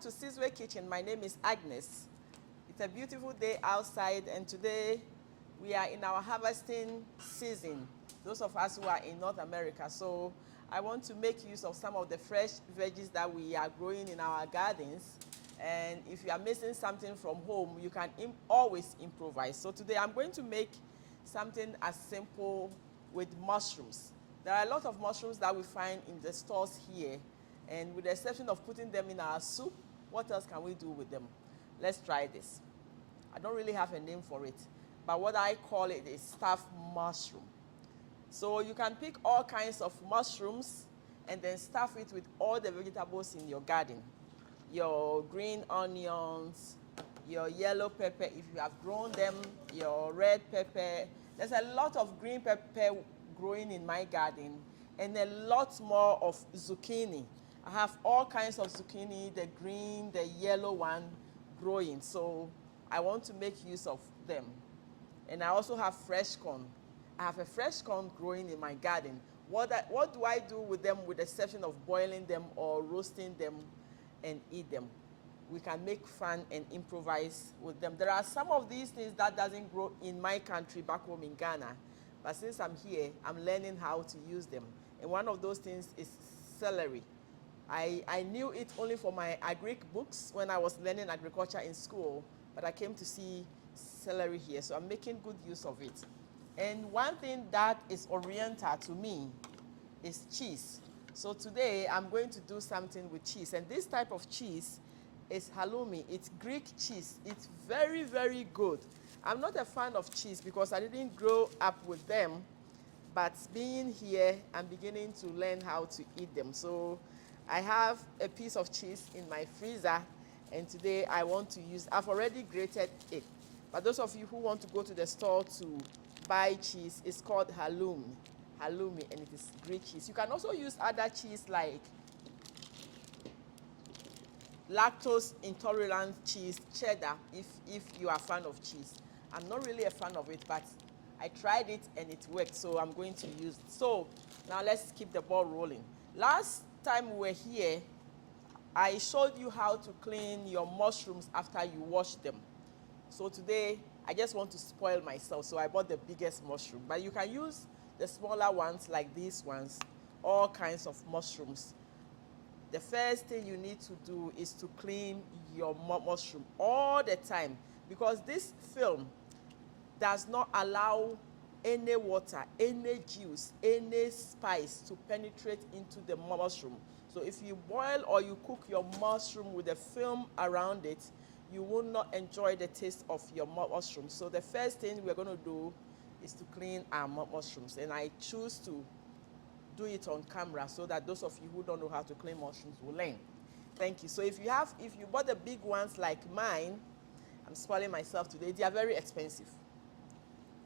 to Sizwe Kitchen. My name is Agnes. It's a beautiful day outside, and today we are in our harvesting season, those of us who are in North America. So I want to make use of some of the fresh veggies that we are growing in our gardens. And if you are missing something from home, you can always improvise. So today I'm going to make something as simple with mushrooms. There are a lot of mushrooms that we find in the stores here, and with the exception of putting them in our soup, what else can we do with them? Let's try this. I don't really have a name for it, but what I call it is stuffed mushroom. So you can pick all kinds of mushrooms and then stuff it with all the vegetables in your garden. Your green onions, your yellow pepper, if you have grown them, your red pepper. There's a lot of green pepper growing in my garden, and a lot more of zucchini. I have all kinds of zucchini, the green, the yellow one growing. So I want to make use of them. And I also have fresh corn. I have a fresh corn growing in my garden. What do I do with them, with the exception of boiling them or roasting them and eat them? We can make fun and improvise with them. There are some of these things that doesn't grow in my country back home in Ghana, but since I'm here, I'm learning how to use them. And one of those things is celery. I knew it only for my agric books when I was learning agriculture in school, but I came to see celery here, so I'm making good use of it. And one thing that is oriental to me is cheese. So today I'm going to do something with cheese, and this type of cheese is halloumi. It's Greek cheese. It's very, very good. I'm not a fan of cheese because I didn't grow up with them, but being here, I'm beginning to learn how to eat them. So I have a piece of cheese in my freezer, and today I want to use, I've already grated it. But those of you who want to go to the store to buy cheese, it's called halloumi, and it is Greek cheese. You can also use other cheese like lactose intolerant cheese, cheddar, if you are a fan of cheese. I'm not really a fan of it, but I tried it and it worked, so I'm going to use it. So now let's keep the ball rolling. Last time we were here, I showed you how to clean your mushrooms after you wash them. So today, I just want to spoil myself, so I bought the biggest mushroom. But you can use the smaller ones like these ones, all kinds of mushrooms. The first thing you need to do is to clean your mushroom all the time, because this film does not allow any water, any juice, any spice to penetrate into the mushroom. So if you boil or you cook your mushroom with a film around it, you will not enjoy the taste of your mushroom. So the first thing we're going to do is to clean our mushrooms, and I choose to do it on camera so that those of you who don't know how to clean mushrooms will learn. Thank you. So if you bought the big ones like mine, I'm spoiling myself today, they are very expensive.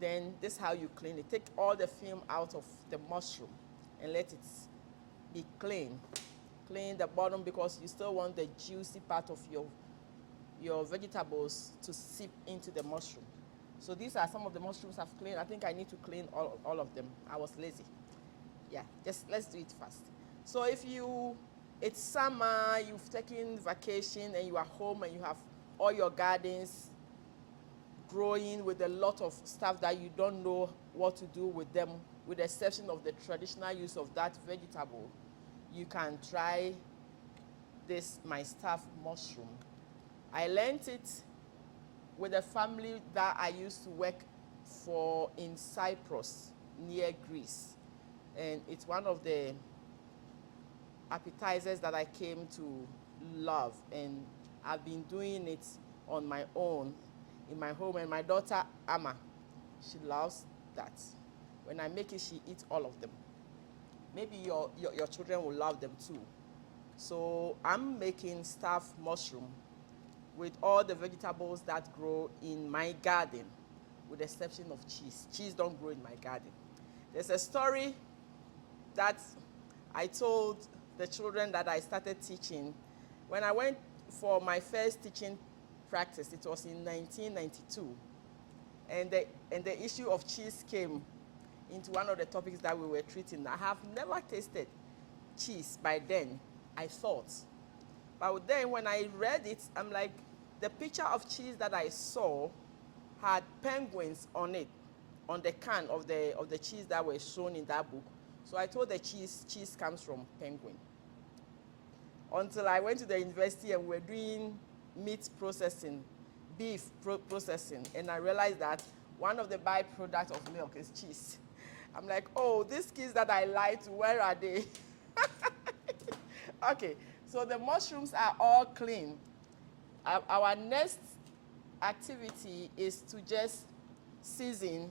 Then this is how you clean it. Take all the film out of the mushroom and let it be clean. Clean the bottom because you still want the juicy part of your vegetables to seep into the mushroom. So these are some of the mushrooms I've cleaned. I think I need to clean all of them. I was lazy. Yeah, just let's do it fast. So if it's summer, you've taken vacation and you are home and you have all your gardens growing with a lot of stuff that you don't know what to do with them, with the exception of the traditional use of that vegetable, you can try this, my stuffed mushroom. I learned it with a family that I used to work for in Cyprus, near Greece. And it's one of the appetizers that I came to love. And I've been doing it on my own in my home. And my daughter, Amma, she loves that. When I make it, she eats all of them. Maybe your children will love them too. So I'm making stuffed mushroom with all the vegetables that grow in my garden, with the exception of cheese. Cheese don't grow in my garden. There's a story that I told the children that I started teaching. When I went for my first teaching practice, it was in 1992. And the issue of cheese came into one of the topics that we were treating. I have never tasted cheese by then, I thought. But then when I read it, I'm like, the picture of cheese that I saw had penguins on it, on the can of the cheese that was shown in that book. So I told the cheese comes from penguin. Until I went to the university and we're doing meat processing, beef processing, and I realized that one of the byproducts of milk is cheese. I'm like, oh, these kids that I lied to, where are they? Okay, so the mushrooms are all clean. Our next activity is to just season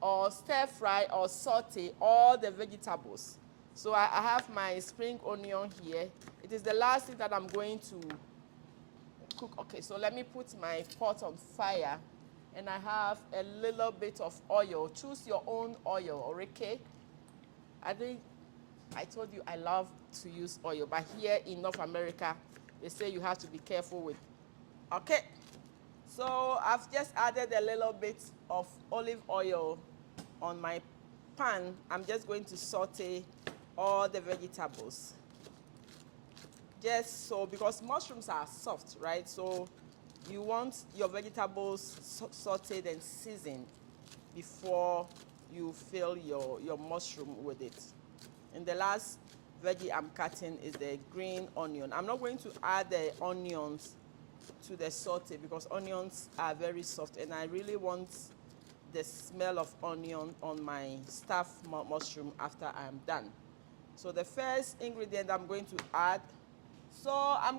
or stir fry or saute all the vegetables. So I have my spring onion here. It is the last thing that I'm going to cook. Okay, so let me put my pot on fire, and I have a little bit of oil. Choose your own oil, okay? I think I told you I love to use oil, but here in North America, they say you have to be careful with. Okay, so I've just added a little bit of olive oil on my pan. I'm just going to saute all the vegetables. Just so, because mushrooms are soft, right? So you want your vegetables sauteed and seasoned before you fill your mushroom with it. And the last veggie I'm cutting is the green onion. I'm not going to add the onions to the saute because onions are very soft, and I really want the smell of onion on my stuffed mushroom after I'm done. So the first ingredient I'm going to add, I'm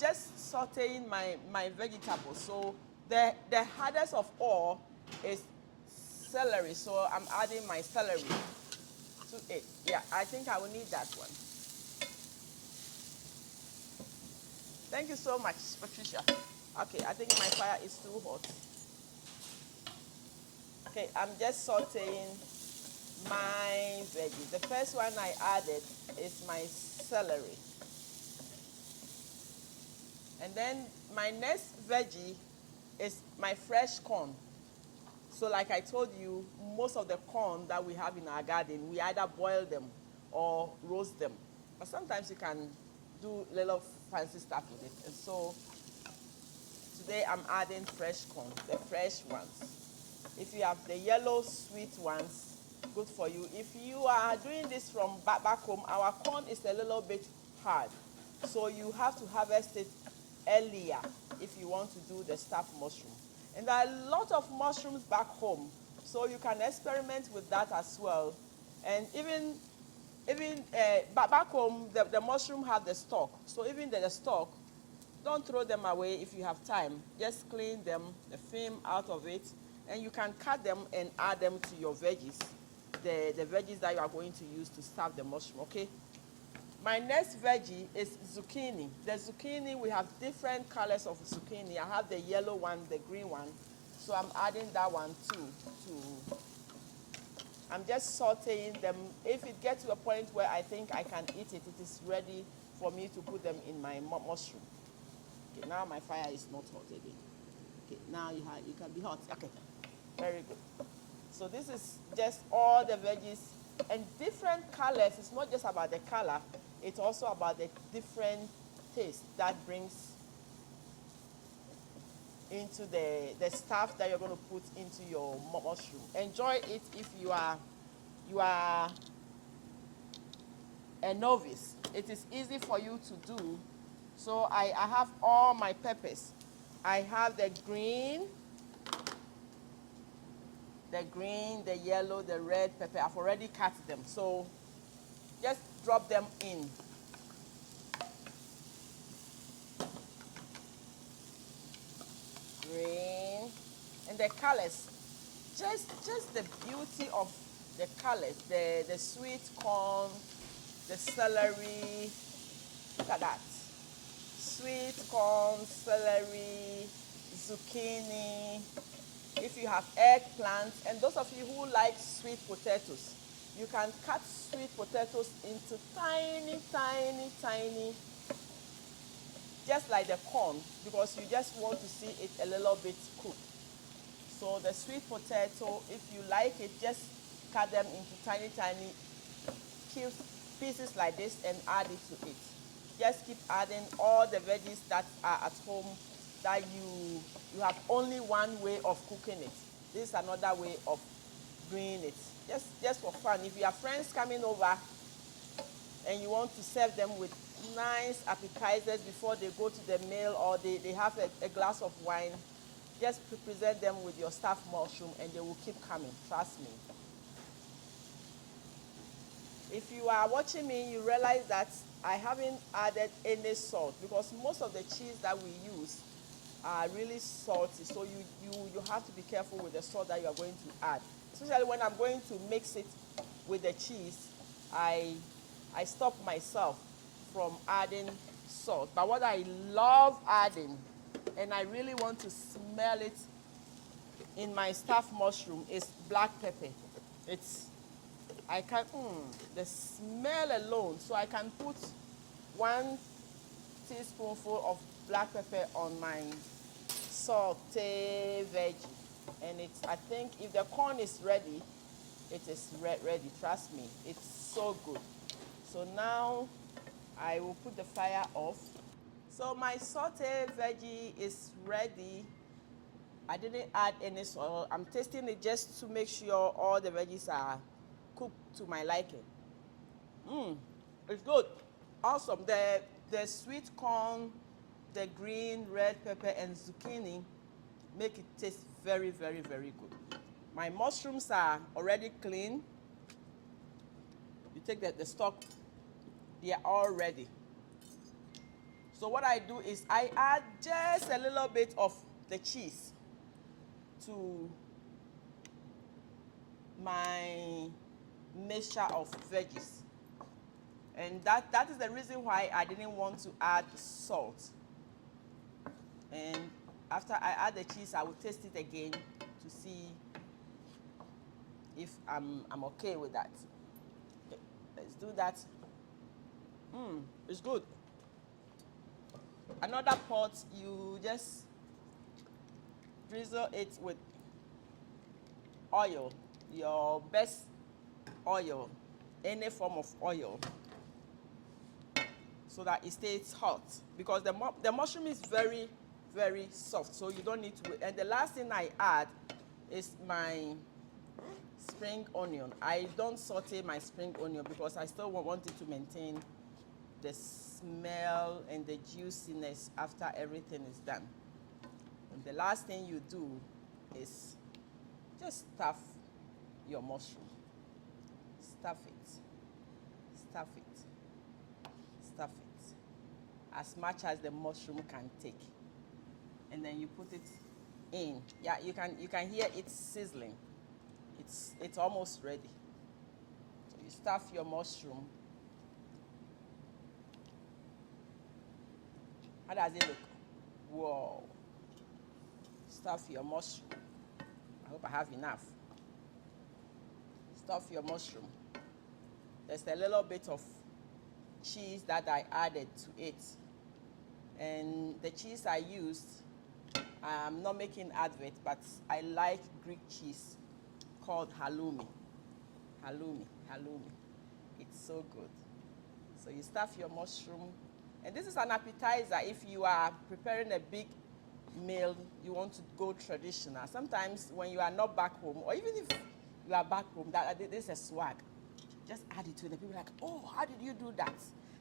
just sauteing my vegetables. So the hardest of all is celery. So I'm adding my celery to it. Yeah, I think I will need that one. Thank you so much, Patricia. Okay, I think my fire is too hot. Okay, I'm just sauteing my veggies. The first one I added is my celery. And then my next veggie is my fresh corn. So like I told you, most of the corn that we have in our garden, we either boil them or roast them. But sometimes you can do little fancy stuff with it. And so today I'm adding fresh corn, the fresh ones. If you have the yellow sweet ones, good for you. If you are doing this from back home, our corn is a little bit hard. So you have to harvest it earlier if you want to do the stuffed mushroom. And there are a lot of mushrooms back home, so you can experiment with that as well. And even back home, the mushroom have the stalk. So even the stalk, don't throw them away if you have time. Just clean them, the film out of it, and you can cut them and add them to your veggies, the veggies that you are going to use to stuff the mushroom, okay? My next veggie is zucchini. The zucchini, we have different colors of zucchini. I have the yellow one, the green one. So I'm adding that one too. I'm just sauteing them. If it gets to a point where I think I can eat it, it is ready for me to put them in my mushroom. Okay, now my fire is not hot again. Okay, now you can be hot. Okay, very good. So this is just all the veggies and different colors. It's not just about the color. It's also about the different taste that brings into the stuff that you're going to put into your mushroom. Enjoy it if you are a novice. It is easy for you to do. So I have all my peppers. I have the green, the yellow, the red pepper. I've already cut them. So just drop them in. Green. And the colors, just the beauty of the colors, the sweet corn, the celery. Look at that. Sweet corn, celery, zucchini. If you have eggplants, and those of you who like sweet potatoes, you can cut sweet potatoes into tiny, just like the corn, because you just want to see it a little bit cooked. So the sweet potato, if you like it, just cut them into tiny cubes, pieces like this, and add it to it. just keep adding all the veggies that are at home that you have only one way of cooking it. This is another way of doing it. Just for fun. If you have friends coming over and you want to serve them with nice appetizers before they go to the meal, or they have a glass of wine, just present them with your stuffed mushroom and they will keep coming. Trust me. If you are watching me, you realize that I haven't added any salt, because most of the cheese that we use are really salty. So you have to be careful with the salt that you are going to add. Especially when I'm going to mix it with the cheese, I stop myself from adding salt. But what I love adding, and I really want to smell it in my stuffed mushroom, is black pepper. I can, the smell alone. So I can put 1 teaspoonful of black pepper on my sauté veggie. And I think if the corn is ready, it is ready. Trust me, it's so good. So now I will put the fire off. So my sauté veggie is ready. I didn't add any salt. I'm tasting it just to make sure all the veggies are cooked to my liking. It's good. Awesome. The sweet corn, the green, red pepper, and zucchini make it taste very, very, very good. My mushrooms are already clean. You take the stock, they are all ready. So what I do is I add just a little bit of the cheese to my mixture of veggies. And that is the reason why I didn't want to add salt. And after I add the cheese, I will taste it again to see if I'm okay with that. Okay, let's do that. It's good. Another pot, you just drizzle it with oil, your best oil, any form of oil, so that it stays hot, because the mushroom is very, very soft, so you don't need to wait. And the last thing I add is my spring onion. I don't saute my spring onion because I still want it to maintain the smell and the juiciness after everything is done. And the last thing you do is just stuff your mushroom. Stuff it. Stuff it. Stuff it. As much as the mushroom can take. And then you put it in. Yeah, you can hear it sizzling. It's almost ready. So you stuff your mushroom. How does it look? Whoa. Stuff your mushroom. I hope I have enough. Stuff your mushroom. There's a little bit of cheese that I added to it. And the cheese I used, I'm not making advert, but I like Greek cheese called halloumi. Halloumi. It's so good. So you stuff your mushroom. And this is an appetizer if you are preparing a big meal, you want to go traditional. Sometimes when you are not back home, or even if you are back home, this is a swag. Just add it to it. The people are like, oh, how did you do that?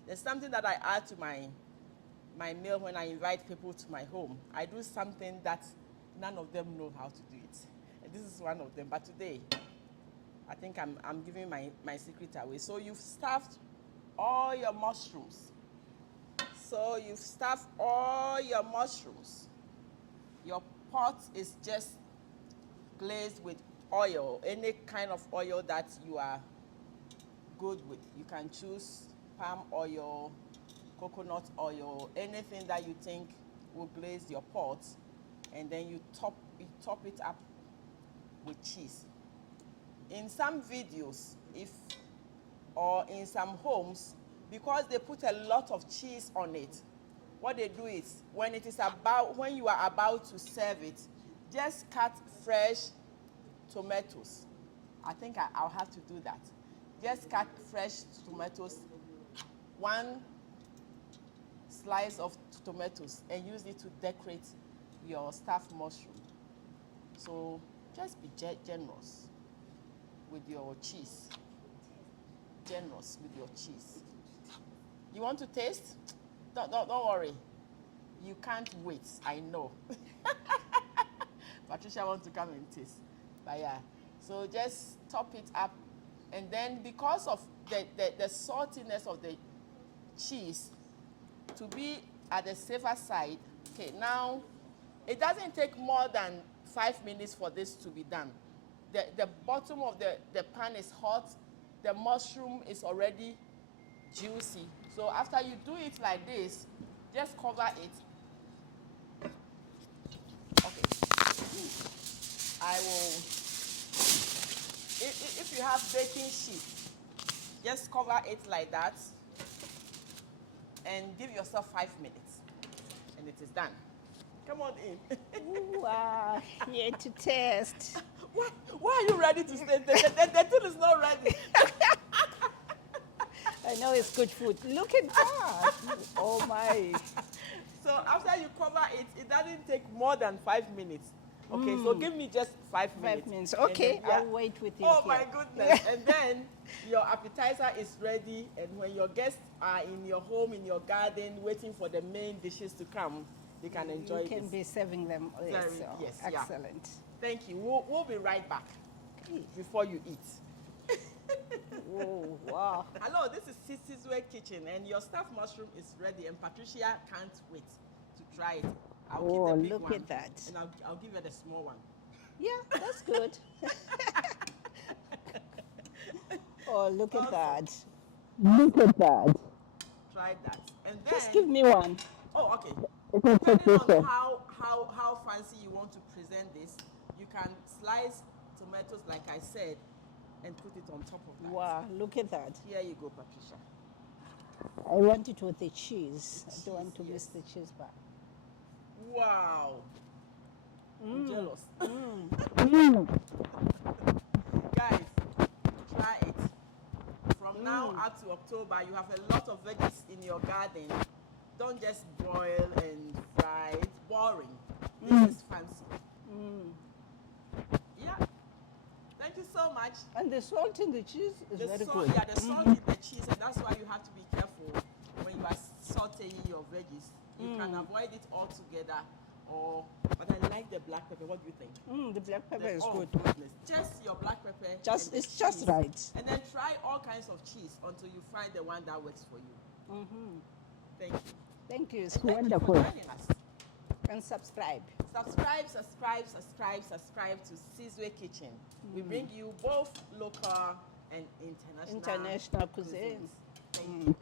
There's something that I add to my meal when I invite people to my home. I do something that none of them know how to do it. And this is one of them. But today, I think I'm giving my secret away. So you've stuffed all your mushrooms. So you've stuffed all your mushrooms. Your pot is just glazed with oil, any kind of oil that you are good with. You can choose palm oil, coconut oil, anything that you think will glaze your pot, and then you top it up with cheese. In some videos, or in some homes, because they put a lot of cheese on it, what they do is when you are about to serve it, just cut fresh tomatoes. I think I'll have to do that. Just cut fresh tomatoes, 1 slice of tomatoes and use it to decorate your stuffed mushroom. So just be generous with your cheese. Generous with your cheese. You want to taste? Don't worry. You can't wait, I know. Patricia wants to come and taste. But yeah, so just top it up. And then because of the saltiness of the cheese, to be at the safer side, okay, now it doesn't take more than 5 minutes for this to be done. The bottom of the pan is hot. The mushroom is already juicy. So after you do it like this, just cover it. Okay. I will, if you have baking sheet, just cover it like that and give yourself 5 minutes and it is done. Come on in. Ooh, wow, here to test. Why are you ready to stay? The thing is not ready. I know it's good food. Look at that. Oh my. So after you cover it, it doesn't take more than 5 minutes. Okay, so give me just 5 minutes. 5 minutes. Okay, then, yeah. I'll wait with you. Oh here. my goodness. And then your appetizer is ready. And when your guests are in your home, in your garden, waiting for the main dishes to come, they can enjoy it. You can be serving them. Yes, Excellent. Yeah. Thank you. We'll be right back before you eat. Whoa, wow. Hello, this is Sizwe Kitchen, and your stuffed mushroom is ready, and Patricia can't wait to try it. I'll keep the big look one, at that. and I'll give her the small one. Yeah, that's good. Oh, look at that. Look at that. Try that. And then Just give me one. Oh, okay. Depending on how fancy you want to present this, you can slice tomatoes like I said and put it on top of that. Wow, look at that. Here you go, Patricia. I want it with the cheese. I don't want to miss the cheese bar. Wow. I'm jealous. Guys, try it. From now up to October, you have a lot of veggies in your garden. Don't just boil and fry. It's boring. This is fancy. Yeah. Thank you so much. And the salt in the cheese is very good. Yeah, the salt in the cheese, and that's why you have to be careful when you are sauteing your veggies. You can avoid it altogether, but I like the black pepper. What do you think? The black pepper is good. Goodness. Just your black pepper. It's just right. And then try all kinds of cheese until you find the one that works for you. Thank you. Thank you. It's Thank wonderful. you for joining us. And subscribe. Subscribe to Sizwe Kitchen. We bring you both local and international International cuisines. Thank you.